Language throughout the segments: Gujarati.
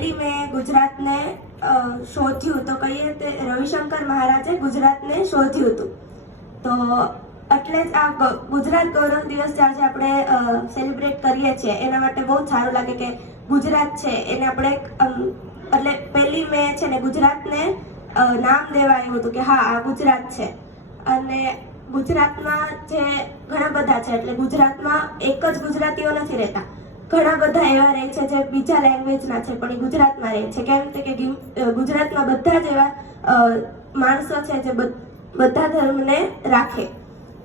પહેલી મેં ગુજરાતને શોધ્યું તો કહીએ તે રવિશંકર મહારાજે ગુજરાતને શોધ્યું હતું. તો એટલે જ આ ગુજરાત ગૌરવ દિવસ જે આજે આપણે સેલિબ્રેટ કરીએ છીએ એના માટે બહુ સારું લાગે કે ગુજરાત છે એને આપણે એટલે પહેલી મેં છે ને ગુજરાતને નામ દેવા આવ્યું હતું કે હા આ ગુજરાત છે. અને ગુજરાતમાં જે ઘણા બધા છે એટલે ગુજરાતમાં એક જ ગુજરાતીઓ નથી રહેતા, ઘણા બધા એવા રહે છે જે બીજા લેંગ્વેજના છે પણ એ ગુજરાતમાં રહે છે. કેમ કે ગુજરાતમાં બધા જ એવા માણસો છે જે બધા ધર્મને રાખે.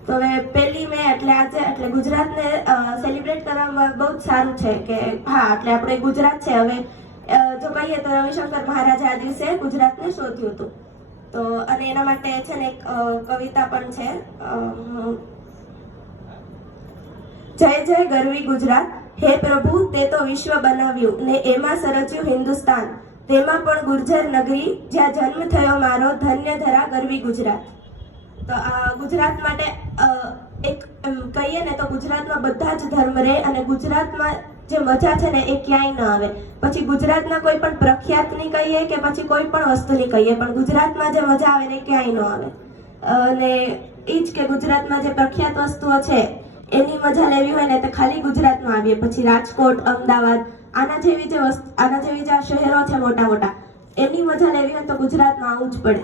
તો હવે પહેલી મે એટલે આજે એટલે ગુજરાતને સેલિબ્રેટ કરવામાં બહુ જ સારું છે કે હા એટલે આપણે ગુજરાત છે. હવે જો કહીએ તો રવિશંકર મહારાજે આ દિવસે ગુજરાતને શોધ્યું હતું. તો અને એના માટે છે ને એક કવિતા પણ છે, જય જય ગરવી ગુજરાત, હે પ્રભુ તે તો વિશ્વ બનાવ્યું ને એમાં સરચ્યું હિન્દુસ્તાન, તેમાં પણ ગુર્જર નગરી જ્યાં જન્મ થયો મારો, ધન્ય ધરા ગરવી ગુજરાત. તો ગુજરાત માટે એક કહીએ ને તો ગુજરાતમાં બધા જ ધર્મ રહે અને ગુજરાતમાં જે મજા છે ને એ ક્યાંય ન આવે. પછી ગુજરાતના કોઈ પણ પ્રખ્યાતની કહીએ કે પછી કોઈ પણ વસ્તુની કહીએ પણ ગુજરાતમાં જે મજા આવે ને ક્યાંય ન આવે. અને એ જ કે ગુજરાતમાં જે પ્રખ્યાત વસ્તુઓ છે એની મજા લેવી હોય ને તો ખાલી ગુજરાતમાં આવીએ. પછી રાજકોટ, અમદાવાદ આના જેવી જે શહેરો છે મોટા મોટા એની મજા લેવી હોય તો ગુજરાતમાં આવવું જ પડે.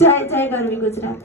જય જય ગરવી ગુજરાત.